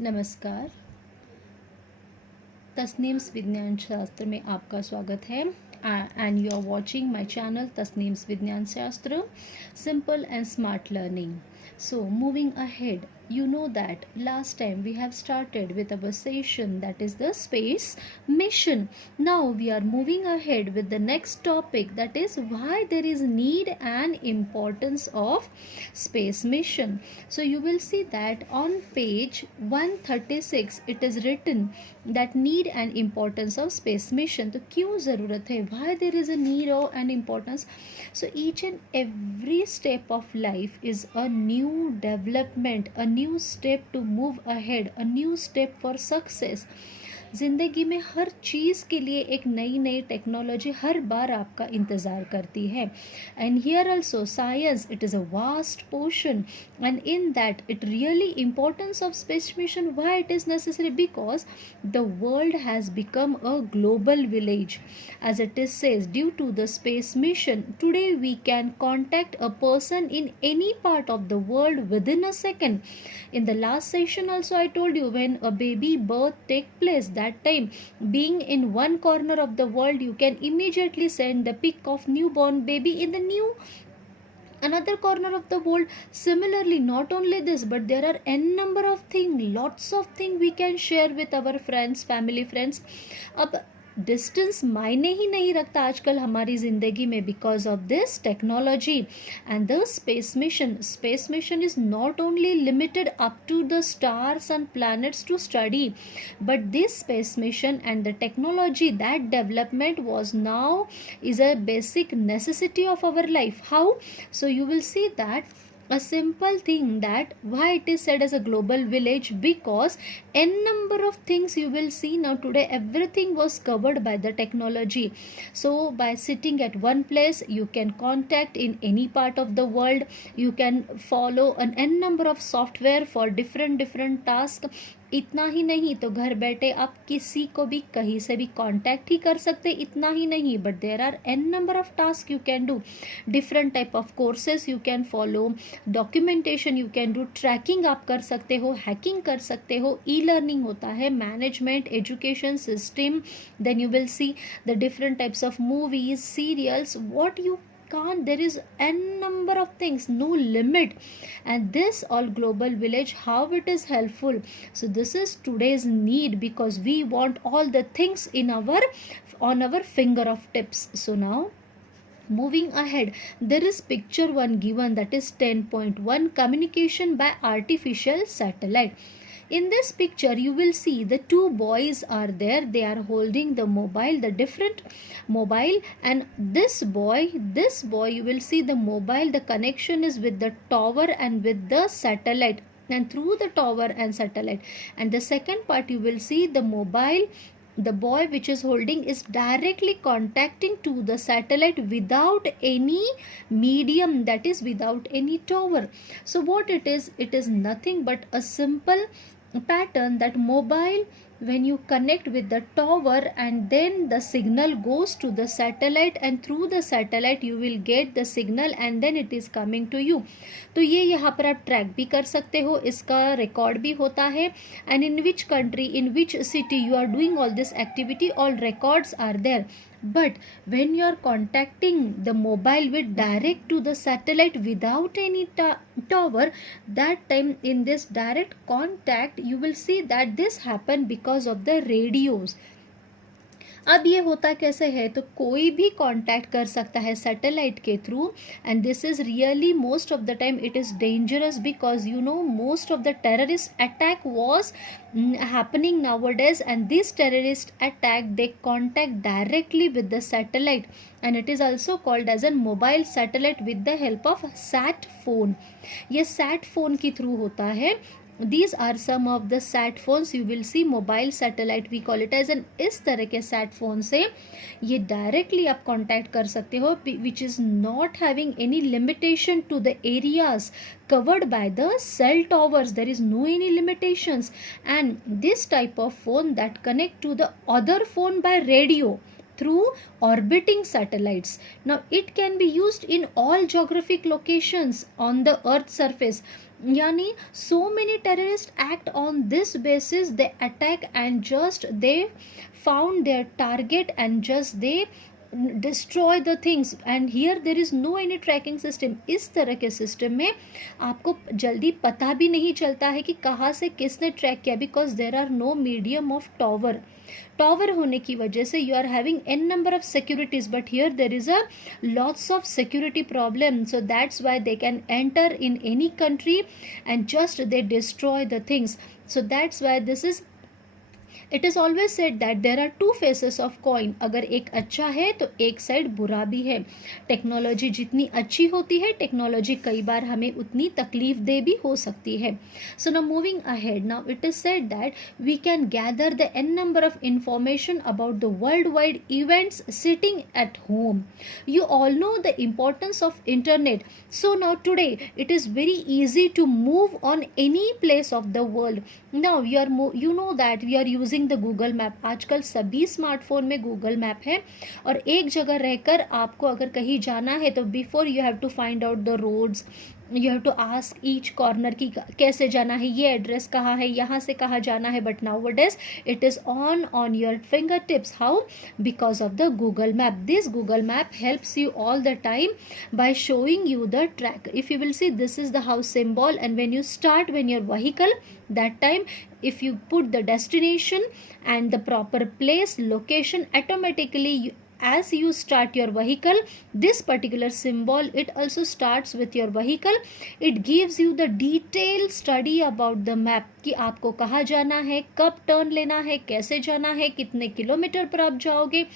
नमस्कार। तस्नीम्स विज्ञान शास्त्र में आपका स्वागत है and you are watching my channel Tasneem's Vigyan Shastra simple and smart learning. So moving ahead, you know that last time we have started with our session, that is the space mission. Now we are moving ahead with the next topic, that is why there is need and importance of space mission. So you will see that on page 136 it is written that need and importance of space mission. तो क्यों ज़रूरत है, why there is a need or an importance. So each and every step of life is a new development, a new step to move ahead, a new step for success. ज़िंदगी में हर चीज़ के लिए एक नई नई टेक्नोलॉजी हर बार आपका इंतज़ार करती है. And here also science, it is a vast portion and in that it really importance of space mission. Why it is necessary? Because the world has become a global village. as it is says, due to the space mission, today we can contact a person in any part of the world within a second. In the last session also I told you, when a baby birth take place, that time being in one corner of the world, you can immediately send the pic of newborn baby in the new another corner of the world. Similarly, not only this, but there are n number of things, lots of things we can share with our friends, family, friends. अब distance मायने ही नहीं रखता आजकल हमारी ज़िंदगी में, because of this technology and the space mission. Space mission is not only limited up to the stars and planets to study, but this space mission and the technology, that development was now is a basic necessity of our life. How? So you will see that a simple thing, that why it is said as a global village, because n number of things you will see now today, everything was covered by the technology. So by sitting at one place, you can contact in any part of the world, you can follow an n number of software for different tasks. इतना ही नहीं तो घर बैठे आप किसी को भी कहीं से भी कांटेक्ट ही कर सकते. इतना ही नहीं, but there are an number of task you can do, different type of courses you can follow, documentation you can do, tracking आप कर सकते हो, हैकिंग कर सकते हो, ई लर्निंग होता है, management, education system. Then you will see the different types of movies, serials, what you can't, there is n number of things, no limit. And this all global village, how it is helpful. So this is today's need, because we want all the things in our on our finger of tips. So now moving ahead, there is picture one given, that is 10.1, communication by artificial satellite. In this picture you will see the two boys are there, they are holding the mobile, the different mobile, and this boy you will see the mobile, the connection is with the tower and with the satellite, and through the tower and satellite. And the second part you will see the mobile, the boy which is holding is directly contacting to the satellite without any medium, that is without any tower. So what it is nothing but a simple pattern, that mobile, when you connect with the tower and then the signal goes to the satellite, and through the satellite you will get the signal and then it is coming to you. तो ये यहाँ पर आप track भी कर सकते हो, इसका रिकॉर्ड भी होता है, and in which country, in which city you are doing all this activity, all records are there. But when you are contacting the mobile with direct to the satellite without any tower, that time in this direct contact you will see that this happen because of the radios. अब ये होता कैसे है, तो कोई भी contact कर सकता है सैटेलाइट के through, and this is really most of the time it is dangerous, because you know most of the terrorist attack was happening nowadays, and this terrorist attack they contact directly with the satellite, and it is also called as a mobile satellite with the help of sat phone. ये sat phone की through होता है. These are some of the sat phones you will see, mobile satellite we call it as an. इस तरह के sat phone से ये directly आप contact कर सकते हो, which is not having any limitation to the areas covered by the cell towers. There is no any limitations. And this type of phone that connect to the other phone by radio through orbiting satellites. Now it can be used in all geographic locations on the earth surface. यानी so many terrorists act on this basis, they attack and just they found their target and just they destroy the things, and here there is no any tracking system. इस तरह के system में आपको जल्दी पता भी नहीं चलता है कि कहाँ से किसने ट्रैक किया, because there are no medium of tower होने की वजह से you are having an number of securities, but here there is a lots of security problem, so that's why they can enter in any country and just they destroy the things. So that's why this is, it is always said that there are two faces of coin. अगर एक अच्छा है तो एक side बुरा भी है. Technology जितनी अच्छी होती है, टेक्नोलॉजी कई बार हमें उतनी तकलीफ दे भी हो सकती है. So now moving ahead, now it is said that we can gather the an number of information about the world wide events sitting at home. You all know the importance of internet. So now today it is very easy to move on any place of the world. Now you know that we are using the Google map. आजकल सभी smartphone में Google map है, और एक जगह रहकर आपको अगर कहीं जाना है तो before you have to find out the roads, you have to ask each corner की कैसे जाना है, ये एड्रेस कहाँ है, यहाँ से कहाँ जाना है. But nowadays it is on your finger tips. How? Because of the Google map. This Google map helps you all the time by showing you the track. If you will see, this is the house symbol, and when you start when your vehicle, that time if you put the destination and the proper place location, automatically as you start your vehicle, this particular symbol, it also starts with your vehicle. It gives you the detailed study about the map कि आपको कहाँ जाना है, कब turn लेना है, कैसे जाना है, कितने किलोमीटर पर आप जाओगे,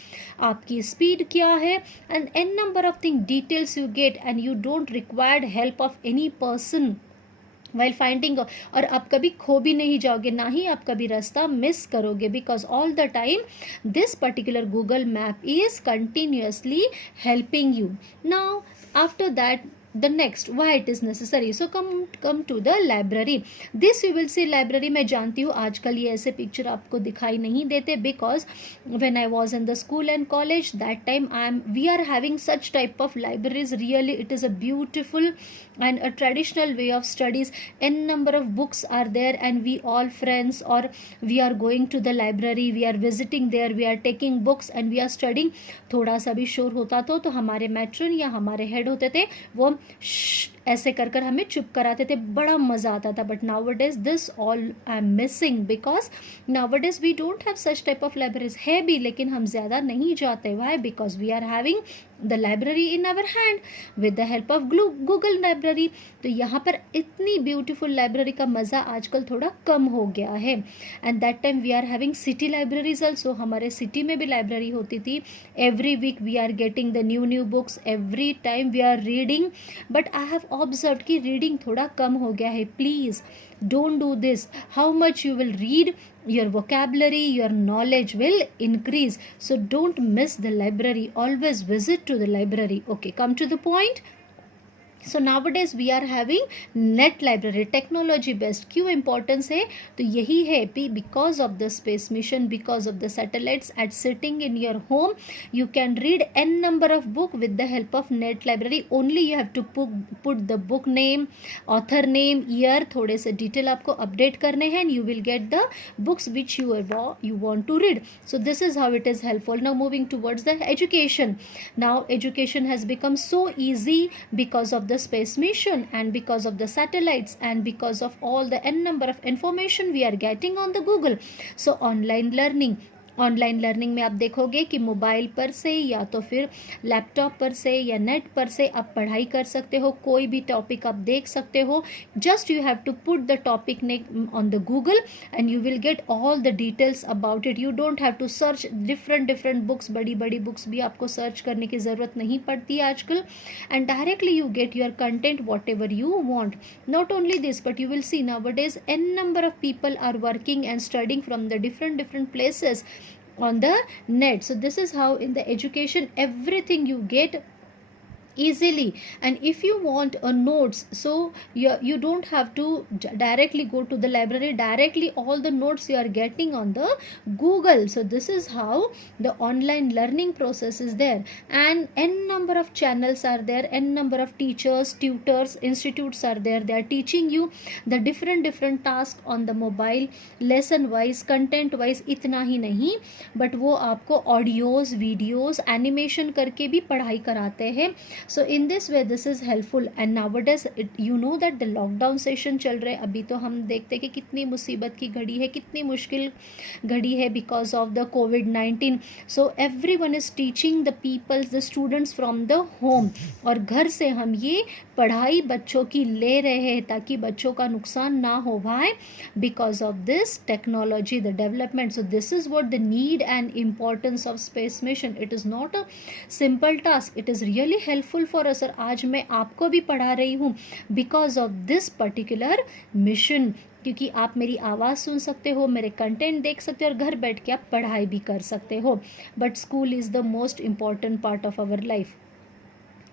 आपकी स्पीड क्या है, and an number of thing details you get, and you don't required help of any person while finding. और आप कभी खो भी नहीं जाओगे, ना ही आप कभी रास्ता मिस करोगे, because all the time this particular Google map is continuously helping you. Now after that the next, why it is necessary. So come to the library. This you will see library. मैं जानती हूँ आजकल ये ऐसे picture आपको दिखाई नहीं देते, because when I was in the school and college, that time we are having such type of libraries. Really it is a beautiful and a traditional way of studies. N number of books are there, and we all friends, or we are going to the library, we are visiting there, we are taking books and we are studying. थोड़ा सा भी शोर होता तो हमारे matron या हमारे head होते थे, वो ऐसे कर कर हमें चुप कराते थे, बड़ा मज़ा आता था. But nowadays this all I am missing, because nowadays we don't have such type of libraries. है भी, लेकिन हम ज़्यादा नहीं जाते. Why? Because we are having the library in our hand with the help of Google library. तो यहाँ पर इतनी ब्यूटीफुल लाइब्रेरी का मज़ा आजकल थोड़ा कम हो गया है. And that time we are having city libraries also. हमारे सिटी में भी लाइब्रेरी होती थी. Every week we are getting the new books, every time we are reading. But I have observe कि रीडिंग थोड़ा कम हो गया है. Please don't do this. How much you will read, your vocabulary, your knowledge will increase. So don't miss the library. Always visit to the library. Okay, come to the point. So nowadays we are having net library, technology based. क्यों importance है? तो यही है, because of the space mission, because of the satellites, at sitting in your home you can read an number of book with the help of net library. Only you have to put the book name, author name, year, थोड़े से detail आपको update करने हैं, and you will get the books which you want to read. So this is how it is helpful. Now moving towards the education. Now education has become so easy because of the space mission, and because of the satellites, and because of all the n number of information we are getting on the Google. So online learning, online learning में आप देखोगे कि mobile पर से या तो फिर laptop पर से या नेट पर से आप पढ़ाई कर सकते हो. कोई भी टॉपिक आप देख सकते हो. Just you have to put the topic name on the Google and you will get all the details about it. You don't have to search different books. बड़ी बड़ी बुक्स भी आपको सर्च करने की ज़रूरत नहीं पड़ती आजकल. And directly you get your content whatever you want. Not only this, but you will see nowadays an number of people are working and studying from the different places on the net. So this is how in the education everything you get easily. And if you want a notes, so you don't have to directly go to the library. Directly all the notes you are getting on the Google. So this is how the online learning process is there, and n number of channels are there, n number of teachers, tutors, institutes are there. They are teaching you the different tasks on the mobile, lesson wise, content wise. इतना ही नहीं, but वो आपको audios, videos, animation करके भी पढ़ाई कराते हैं. So in this way this is helpful. And nowadays you know that the lockdown session चल रहे. अभी तो हम देखते हैं कि कितनी मुसीबत की घड़ी है, कितनी मुश्किल घड़ी है बिकॉज ऑफ द कोविड-19. So everyone is teaching the peoples, the students from the home. और घर से हम ये पढ़ाई बच्चों की ले रहे हैं ताकि बच्चों का नुकसान ना हो भाई because of this technology, the development. So this is what the need and importance of space mission. It is not a simple task, it is really helpful for us. और आज मैं आपको भी पढ़ा रही हूँ because of this particular mission, क्योंकि आप मेरी आवाज़ सुन सकते हो, मेरे कंटेंट देख सकते हो और घर बैठ के आप पढ़ाई भी कर सकते हो. But school is the most important part of our life.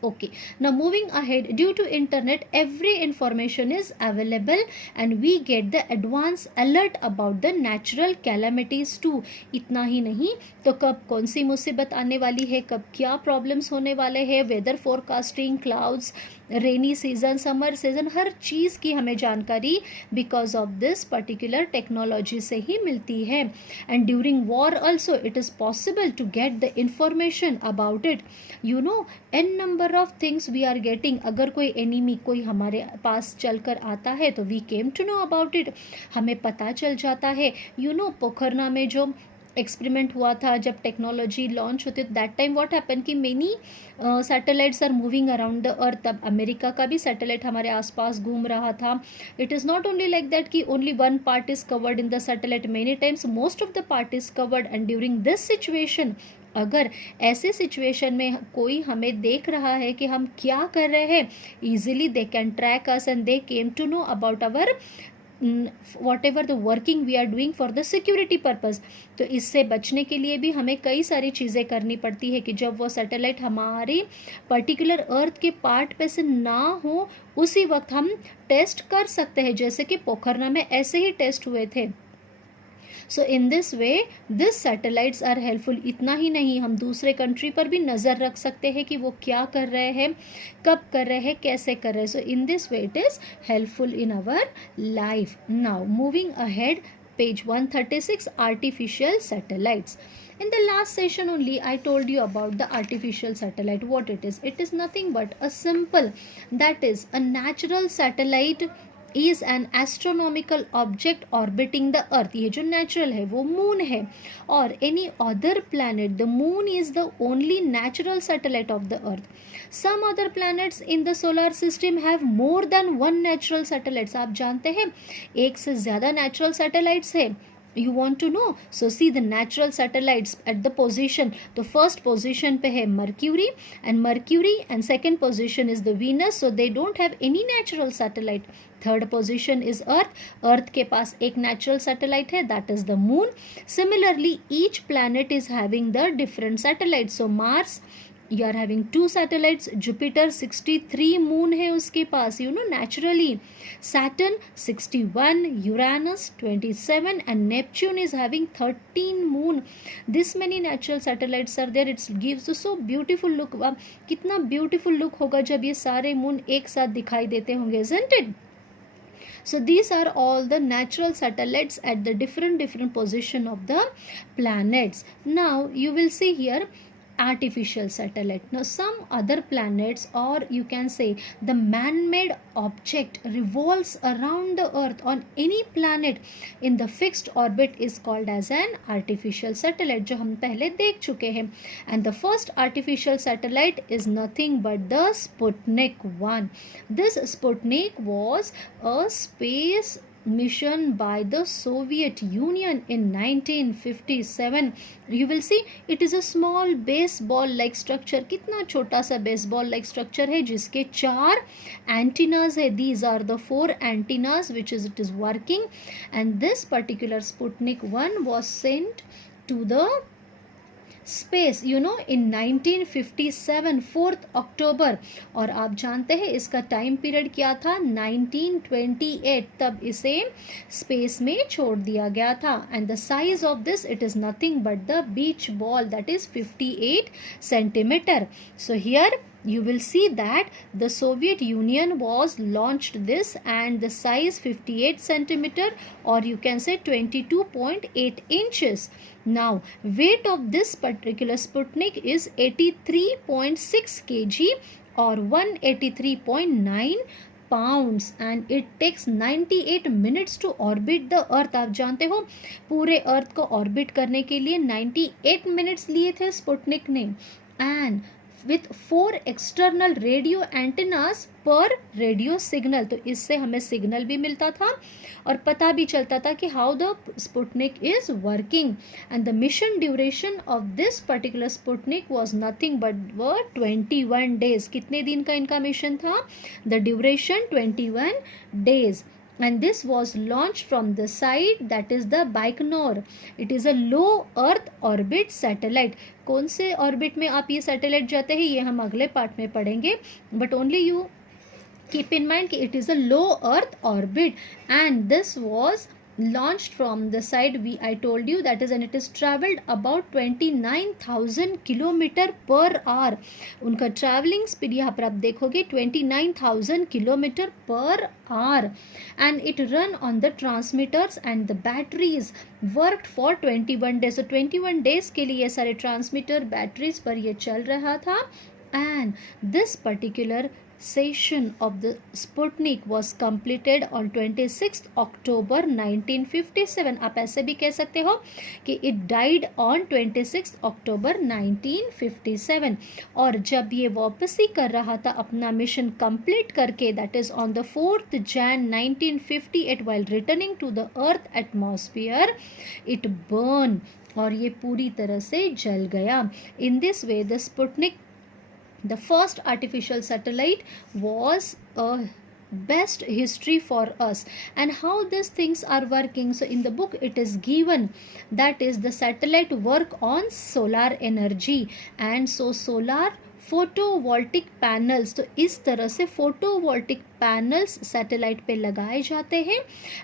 Okay, now moving ahead, due to internet every information is available and we get the advance alert about the natural calamities too. इतना ही नहीं तो कब कौन सी मुसीबत आने वाली है, कब क्या प्रॉब्लम्स होने वाले हैं, weather forecasting, clouds, rainy season, summer season, हर चीज़ की हमें जानकारी because of this particular technology से ही मिलती है. And during war also it is possible to get the information about it. You know an number of things we are getting. अगर कोई एनिमी कोई हमारे पास चलकर आता है तो we came to know about it, हमें पता चल जाता है. यू नो पोखरना में जो एक्सपेरिमेंट हुआ था, जब टेक्नोलॉजी लॉन्च होती, दैट टाइम व्हाट हैपन कि many satellites are moving around the earth. तब अमेरिका का भी सैटेलाइट हमारे आसपास घूम रहा था. It is not only like that कि only one part is covered in the satellite, many times most of the part is covered. And during this situation, अगर ऐसे सिचुएशन में कोई हमें देख रहा है कि हम क्या कर रहे हैं, easily they can track us and they came to know about our whatever the working we are doing for the security purpose. तो इससे बचने के लिए भी हमें कई सारी चीज़ें करनी पड़ती है कि जब वो सैटेलाइट हमारे पर्टिकुलर अर्थ के पार्ट पे से ना हो, उसी वक्त हम टेस्ट कर सकते हैं, जैसे कि पोखरना में ऐसे ही टेस्ट हुए थे. So in this way this satellites are helpful. इतना ही नहीं, हम दूसरे कंट्री पर भी नज़र रख सकते हैं कि वो क्या कर रहे हैं, कब कर रहे हैं, कैसे कर रहे हैं. So in this way it is helpful in our life. Now moving ahead, page 136, artificial satellites. In the last session only I told you about the artificial satellite, what it is. It is nothing but a simple, that is a natural satellite is an astronomical object orbiting the earth. ये जो natural है वो moon है, और any other planet, the moon is the only natural satellite of the earth. Some other planets in the solar system have more than one natural satellites. आप जानते हैं एक से ज़्यादा natural satellites है. You want to know? So see the natural satellites at the position. तो first position पे है Mercury, and second position is the Venus. So they don't have any natural satellite. Third position is Earth. Earth के पास एक natural satellite है, that is the Moon. Similarly, each planet is having the different satellites. So Mars, you are having 2 satellites. Jupiter 63 moon है उसके पास, you know, naturally. Saturn 61, Uranus 27, and Neptune is having 13 moon. This many natural satellites are there. It gives a so beautiful look. कितना beautiful look होगा जब ये सारे moon एक साथ दिखाई देते होंगे, isn't it? So these are all the natural satellites at the different position of the planets. Now you will see here artificial satellite. Now some other planets, or you can say the man-made object, revolves around the earth on any planet in the fixed orbit is called as an artificial satellite, जो हम पहले देख चुके हैं. And the first artificial satellite is nothing but the Sputnik 1. This Sputnik was a space mission by the Soviet Union in 1957. You will see it is a small baseball like structure. कितना छोटा सा baseball like structure है जिसके 4 antennas है. These are the 4 antennas which is it is working, and this particular Sputnik 1 was sent to the space you know इन 1957 4 अक्टूबर, और आप जानते हैं इसका टाइम पीरियड क्या था, 1928, तब इसे स्पेस में छोड़ दिया गया था. And the size of this, it is nothing but the beach ball, that is 58 centimeter. So here you will see that the Soviet Union was launched this, and the size 58 centimeter, or you can say 22.8 inches. Now weight of this particular Sputnik is 83.6 kg or 183.9 pounds, and it takes 98 minutes to orbit the earth. आप जानते हो पूरे अर्थ को orbit करने के लिए 98 minutes लिए थे स्पुटनिक ने, and with 4 external radio antennas per radio signal. तो इससे हमें सिग्नल भी मिलता था और पता भी चलता था कि how the Sputnik is working. And the mission duration of this particular Sputnik was nothing but 21 days. कितने दिन का इनका मिशन था? The duration 21 days. And this was launched from the site, that is the Baikonur. It is a low earth orbit satellite. कौन से orbit में आप ये सैटेलाइट जाते हैं ये हम अगले पार्ट में पढ़ेंगे, but only you keep in mind कि it is a low earth orbit, and this was launched from the side I told you, that is, and it is traveled about 29,000 kilometer per hour. उनका traveling speed यहाँ पर आप देखोगे 29,000 kilometer per hour, and it run on the transmitters and the batteries worked for 21 days. So 21 days के लिए ये सारे transmitter batteries पर ये चल रहा था, and this particular session of the Sputnik was completed on 26th October 1957. आप ऐसे भी कह सकते हो कि it died on 26th October 1957. और जब ये वापसी कर रहा था अपना मिशन कंप्लीट करके, that is on the 4th Jan 1958, while returning to the Earth atmosphere, it burned, और ये पूरी तरह से जल गया. In this way, the Sputnik, the first artificial satellite, was a best history for us. And how these things are working, so in the book it is given, that is the satellite work on solar energy, and so solar photovoltaic panels, तो इस तरह से photovoltaic panels satellite पे लगाए जाते हैं,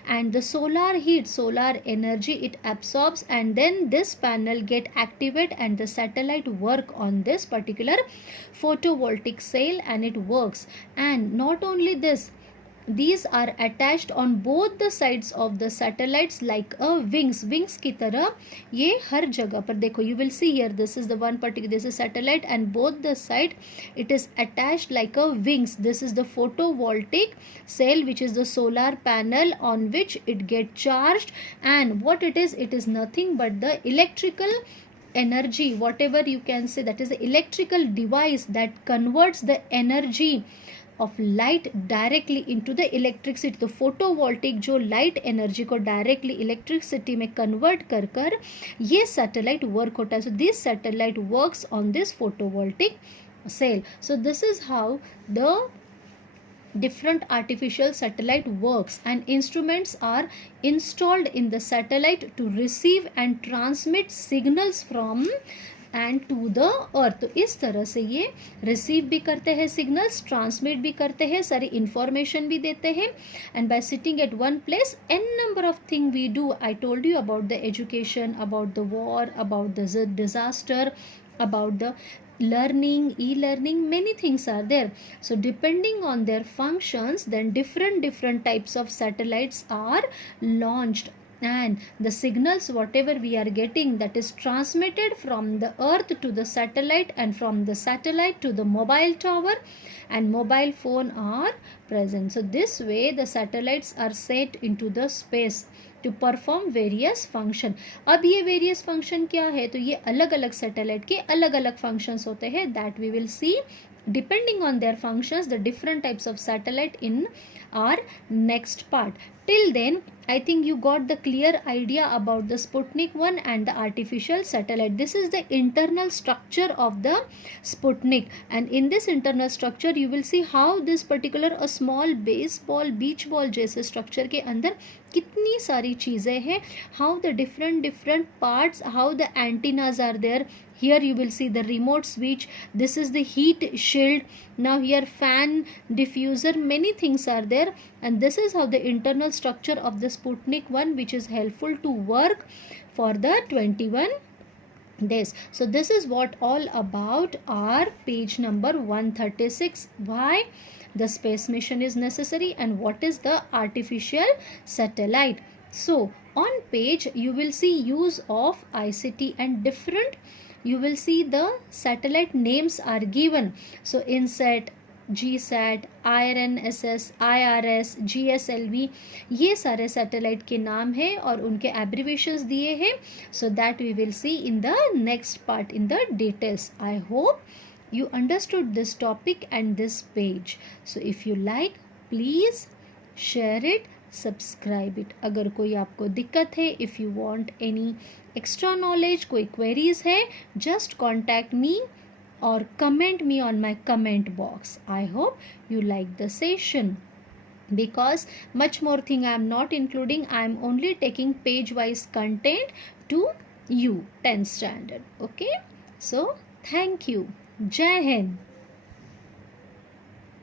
and the solar heat, solar energy it absorbs, and then this panel get activate and the satellite work on this particular photovoltaic cell, and it works. And not only this, these are attached on both the sides of the satellites like a wings की तरह ये हर जगह पर देखो, you will see here, this is the one particular, this is satellite, and both the side it is attached like a wings. This is the photovoltaic cell, which is the solar panel on which it get charged, and what it is nothing but the electrical energy, whatever you can say, that is the electrical device that converts the energy of light directly into the electricity. तो photovoltaic जो light energy को directly electricity में convert कर कर ये satellite work होता है. So this satellite works on this photovoltaic cell. So this is how the different artificial satellite works, and instruments are installed in the satellite to receive and transmit signals from and to the earth. तो इस तरह से ये receive भी करते हैं signals, transmit भी करते हैं, सारी इंफॉर्मेशन भी देते हैं, and by sitting at one place an number of thing we do. I told you about the education, about the war, about the disaster, about the learning, e-learning, many things are there. So depending on their functions, then different types of satellites are launched, and the signals whatever we are getting, that is transmitted from the earth to the satellite, and from the satellite to the mobile tower and mobile phone are present. So this way the satellites are set into the space to perform various function. अब ये various function क्या है, तो ये अलग अलग satellite के अलग अलग functions होते हैं, that we will see depending on their functions, the different types of satellite in our next part. Till then, I think you got the clear idea about the Sputnik 1 and the artificial satellite. This is the internal structure of the Sputnik, and in this internal structure you will see how this particular a small baseball beach ball जैसे structure के अंदर कितनी सारी चीज़ें हैं, how the different parts, how the antennas are there. Here you will see the remote switch, this is the heat shield, now here fan, diffuser, many things are there, and this is how the internal structure of the Sputnik 1, which is helpful to work for the 21 days. So this is what all about our page number 136, why the space mission is necessary and what is the artificial satellite. So on page you will see use of ICT and different, you will see the satellite names are given. So INSAT, GSAT, IRNSS, IRS, GSLV, ये सारे satellite के नाम हैं और उनके abbreviations दिए हैं. So that we will see in the next part in the details. I hope you understood this topic and this page. So if you like, please share it, subscribe it. अगर कोई आपको दिक्कत है, if you want any extra knowledge, कोई queries है, just contact me or comment me on my comment box. I hope you like the session, because much more thing I am not including. I am only taking page wise content to you 10th standard. Okay, so thank you. Jai Hind.